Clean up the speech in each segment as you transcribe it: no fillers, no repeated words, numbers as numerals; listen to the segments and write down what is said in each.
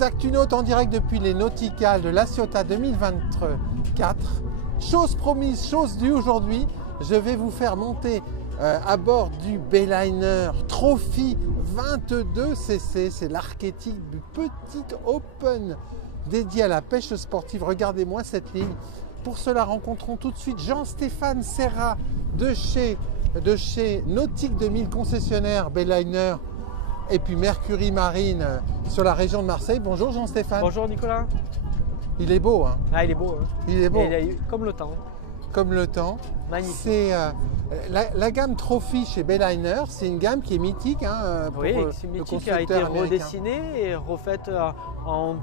Les Actunautes en direct depuis les Nauticales de La Ciotat 2024. Chose promise, chose due aujourd'hui, je vais vous faire monter à bord du Bayliner Trophy 22cc. C'est l'archétype du petit Open dédié à la pêche sportive. Regardez-moi cette ligne. Pour cela, rencontrons tout de suite Jean-Stéphane Serra de chez Nautique 2000 concessionnaire Bayliner et puis Mercury Marine sur la région de Marseille. Bonjour Jean-Stéphane. Bonjour Nicolas. Il est beau, hein? Ah, il est beau. Hein. Il est beau. Comme le temps. Comme le temps. Magnifique. C'est la gamme Trophy chez Bayliner, c'est une gamme qui est mythique. Hein, pour, oui, c'est mythique, qui a été redessinée et refaite en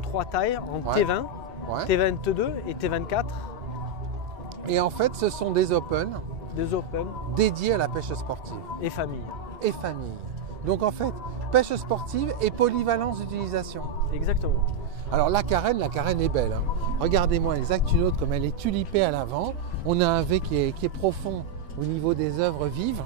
3 tailles, en T20, T22 et T24. Et en fait, ce sont des Open. Des Open. Dédiés à la pêche sportive. Et famille. Et famille. Donc en fait, pêche sportive et polyvalence d'utilisation. Exactement. Alors la carène est belle. Hein. Regardez-moi les Actunautes comme elle est tulipée à l'avant. On a un V qui est profond au niveau des œuvres vives.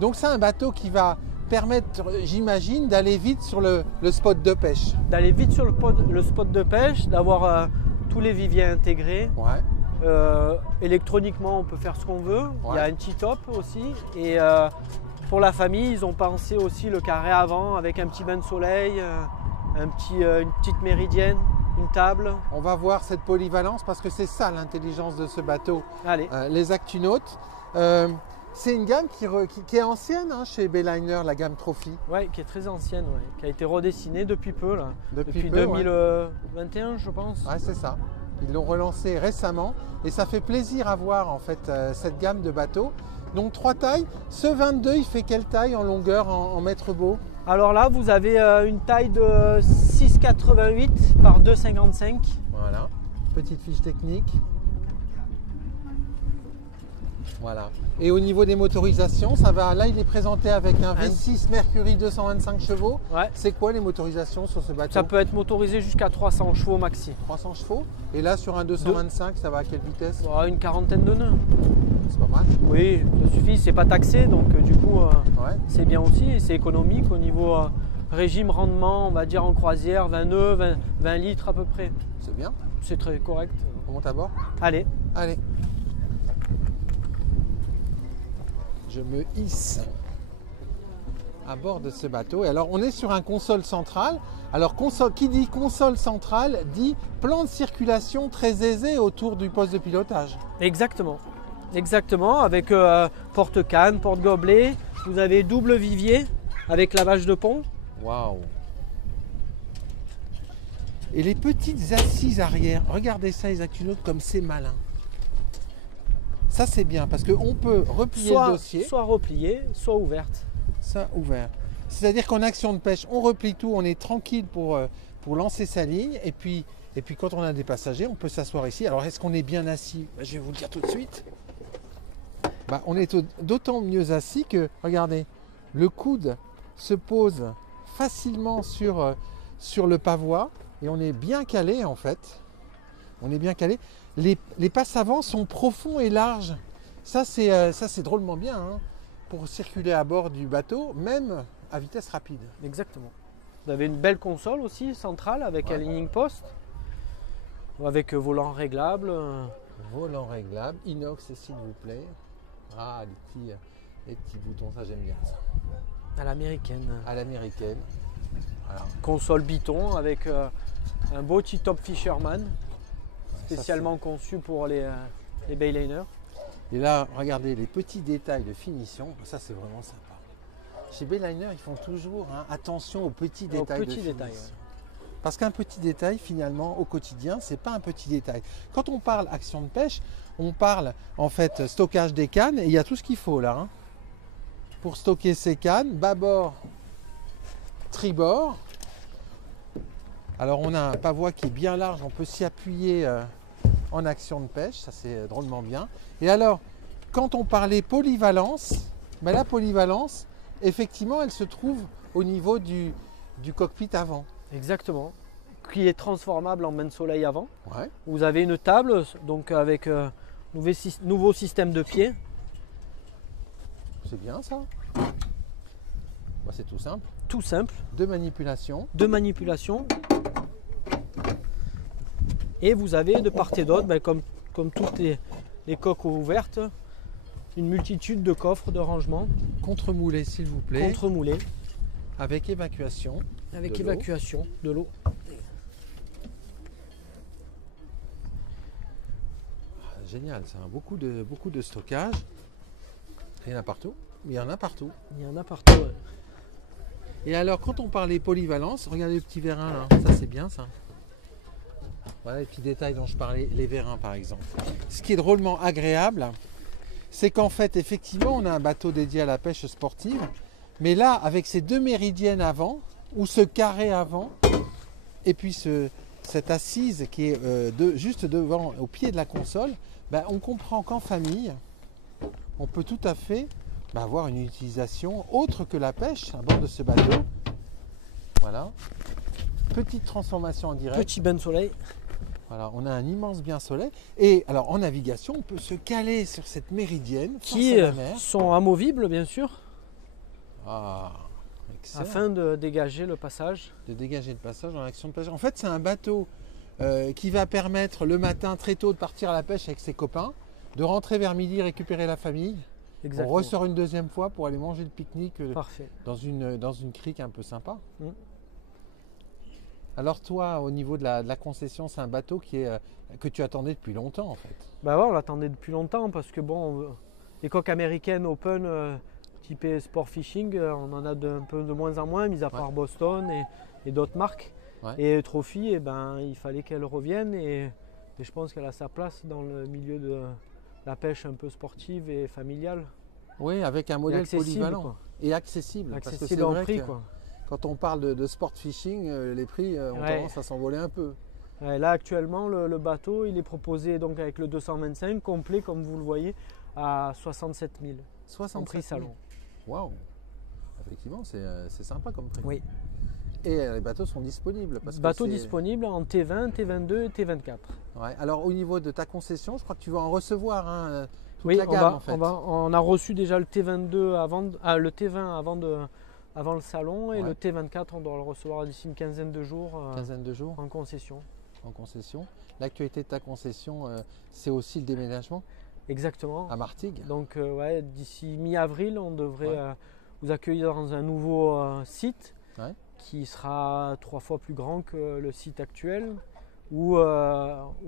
Donc c'est un bateau qui va permettre, j'imagine, d'aller vite sur le spot de pêche. D'aller vite sur le spot de pêche, d'avoir tous les viviers intégrés. Ouais. Électroniquement, on peut faire ce qu'on veut. Ouais. Il y a un petit top aussi. Et pour la famille, ils ont pensé aussi le carré avant avec un petit bain de soleil, une petite méridienne, une table. On va voir cette polyvalence parce que c'est ça l'intelligence de ce bateau. Allez. Les Actunautes. C'est une gamme qui est ancienne hein, chez Bayliner, la gamme Trophy. Oui, qui est très ancienne, qui a été redessinée depuis peu. Là. Depuis 2021, je pense. Oui, c'est ça. Ils l'ont relancé récemment et ça fait plaisir à voir en fait cette gamme de bateaux. Donc 3 tailles. Ce 22, il fait quelle taille en longueur, en mètres beaux? Alors là, vous avez une taille de 6,88 par 2,55. Voilà, petite fiche technique. Voilà. Et au niveau des motorisations, ça va. Là, il est présenté avec un V6 Mercury 225 chevaux. Ouais. C'est quoi les motorisations sur ce bateau? Ça peut être motorisé jusqu'à 300 chevaux maxi. 300 chevaux. Et là, sur un 225, ça va à quelle vitesse? Une quarantaine de nœuds. C'est pas mal. Oui, ça suffit. C'est pas taxé, donc du coup, c'est bien aussi. Et c'est économique au niveau régime rendement, on va dire en croisière, 20 nœuds, 20 litres à peu près. C'est bien. C'est très correct. On monte à bord? Allez. Allez. Je me hisse à bord de ce bateau. Et alors, on est sur un console central. Alors, qui dit console centrale dit plan de circulation très aisé autour du poste de pilotage. Exactement. Exactement. Avec porte-canne, porte-gobelet. Vous avez double vivier avec lavage de pont. Waouh! Et les petites assises arrière. Regardez ça, les Actunautes, comme c'est malin. Ça c'est bien parce qu'on peut replier le dossier. Soit replié, soit ouverte. Ça ouvert. C'est-à-dire qu'en action de pêche, on replie tout, on est tranquille pour lancer sa ligne. Et puis quand on a des passagers, on peut s'asseoir ici. Alors est-ce qu'on est bien assis? Je vais vous le dire tout de suite. On est d'autant mieux assis que, regardez, le coude se pose facilement sur le pavois et on est bien calé en fait. On est bien calé. Les passes avant sont profonds et larges. Ça, c'est drôlement bien hein, pour circuler à bord du bateau, même à vitesse rapide. Exactement. Vous avez une belle console aussi, centrale, avec un aligning post, avec volant réglable. Volant réglable, inox s'il vous plaît. Ah, les petits boutons, ça j'aime bien ça. À l'américaine. À l'américaine. Voilà. Console Biton avec un beau petit top Fisherman. Spécialement conçu pour les Bayliner. Et là, regardez les petits détails de finition. Ça, c'est vraiment sympa. Chez Bayliner, ils font toujours attention aux petits détails de finition. Parce qu'un petit détail, finalement, au quotidien, c'est pas un petit détail. Quand on parle action de pêche, on parle en fait stockage des cannes et il y a tout ce qu'il faut là. Hein, pour stocker ces cannes, bâbord, tribord. Alors on a un pavois qui est bien large, on peut s'y appuyer en action de pêche, ça c'est drôlement bien. Et alors, quand on parlait polyvalence, la polyvalence, effectivement, elle se trouve au niveau du cockpit avant. Exactement, qui est transformable en bain de soleil avant. Ouais. Vous avez une table, donc avec nouveau système de pied. C'est bien ça. Bah, c'est tout simple. Tout simple. Deux manipulations. Et vous avez de part et d'autre, comme toutes les coques ouvertes, une multitude de coffres de rangement. Contre-moulé, s'il vous plaît. Contre-moulé. Avec évacuation. Avec évacuation de l'eau. Génial, ça a beaucoup de stockage. Il y en a partout. Il y en a partout. Il y en a partout. Ouais. Et alors, quand on parlait polyvalence, regardez le petit vérin là. Ça, c'est bien ça. Voilà les petits détails dont je parlais, les vérins par exemple. Ce qui est drôlement agréable, c'est qu'en fait, effectivement, on a un bateau dédié à la pêche sportive. Mais là, avec ces deux méridiennes avant, ou ce carré avant, et puis cette assise qui est juste devant, au pied de la console, ben, on comprend qu'en famille, on peut tout à fait avoir une utilisation autre que la pêche à bord de ce bateau. Voilà. Petite transformation en direct. Petit bain de soleil. Voilà, on a un immense bain soleil. Et alors en navigation, on peut se caler sur cette méridienne qui sont amovibles, bien sûr. Ah, excellent. Afin de dégager le passage. De dégager le passage en action de pêche. En fait, c'est un bateau qui va permettre le matin très tôt de partir à la pêche avec ses copains, de rentrer vers midi, récupérer la famille. Exactement. On ressort une deuxième fois pour aller manger le pique-nique dans une crique un peu sympa. Alors toi, au niveau de la concession, c'est un bateau que tu attendais depuis longtemps en fait. Bah ouais, on l'attendait depuis longtemps parce que bon, les coques américaines open typées sport fishing, on en a un peu de moins en moins, mis à part Boston et d'autres marques. Ouais. Et Trophy, il fallait qu'elle revienne et je pense qu'elle a sa place dans le milieu de la pêche un peu sportive et familiale. Oui, avec un modèle polyvalent et accessible. Accessible en prix, quoi. Quand on parle de sport fishing, les prix ont tendance à s'envoler un peu. Ouais, là actuellement, le bateau, il est proposé donc avec le 225 complet, comme vous le voyez, à 67 000. 67 000. En prix salon. Waouh! Effectivement, c'est sympa comme prix. Oui. Et les bateaux sont disponibles. Bateaux disponibles en T20, T22 et T24. Ouais. Alors au niveau de ta concession, je crois que tu vas en recevoir toute la gamme en fait. On a reçu déjà le T22 le T20 avant le salon et le T24 on doit le recevoir d'ici une quinzaine de jours. En concession. En concession. L'actualité de ta concession, c'est aussi le déménagement. Exactement. À Martigues. Donc d'ici mi-avril, on devrait vous accueillir dans un nouveau site. Qui sera 3 fois plus grand que le site actuel, où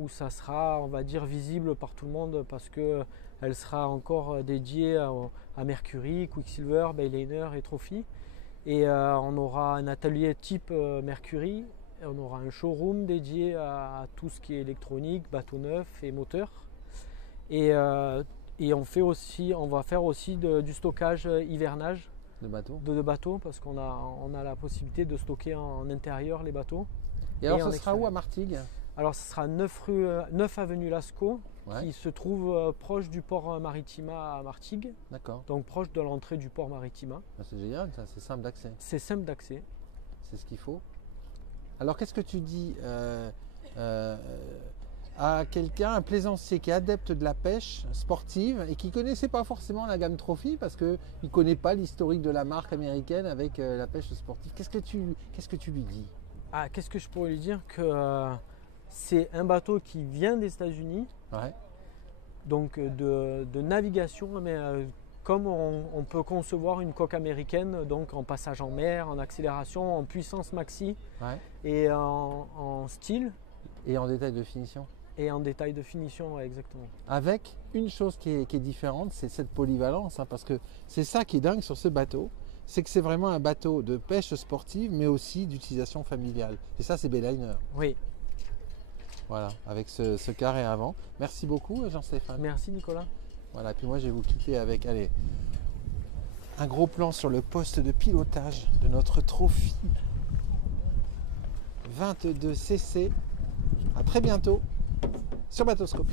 ça sera, on va dire, visible par tout le monde parce qu'elle sera encore dédiée à Mercury, Quicksilver, Bayliner et Trophy. Et on aura un atelier type Mercury, et on aura un showroom dédié à tout ce qui est électronique, bateau neuf et moteur. Et on va faire aussi du stockage hivernage. De bateaux parce qu'on a la possibilité de stocker en intérieur les bateaux. Et alors ce sera où à Martigues? Alors ce sera 9 avenue Lascaux qui se trouve proche du port Maritima à Martigues. D'accord. Donc proche de l'entrée du port Maritima. C'est génial, c'est simple d'accès. C'est simple d'accès. C'est ce qu'il faut. Alors qu'est-ce que tu dis à quelqu'un, un plaisancier qui est adepte de la pêche sportive et qui ne connaissait pas forcément la gamme Trophy parce qu'il ne connaît pas l'historique de la marque américaine avec la pêche sportive. Qu'est-ce que tu lui dis? Qu'est-ce que je pourrais lui dire? Que c'est un bateau qui vient des États-Unis, donc de navigation, mais comme on peut concevoir une coque américaine, donc en passage en mer, en accélération, en puissance maxi et en style. Et en détail de finition. Et en détail de finition, exactement. Avec une chose qui est différente, c'est cette polyvalence, parce que c'est ça qui est dingue sur ce bateau, c'est que c'est vraiment un bateau de pêche sportive, mais aussi d'utilisation familiale. Et ça, c'est Bayliner. Oui. Voilà, avec ce carré avant. Merci beaucoup, Jean-Stéphane. Merci, Nicolas. Voilà, puis moi, je vais vous quitter avec, un gros plan sur le poste de pilotage de notre Trophy 22cc. À très bientôt sur Bateauscope.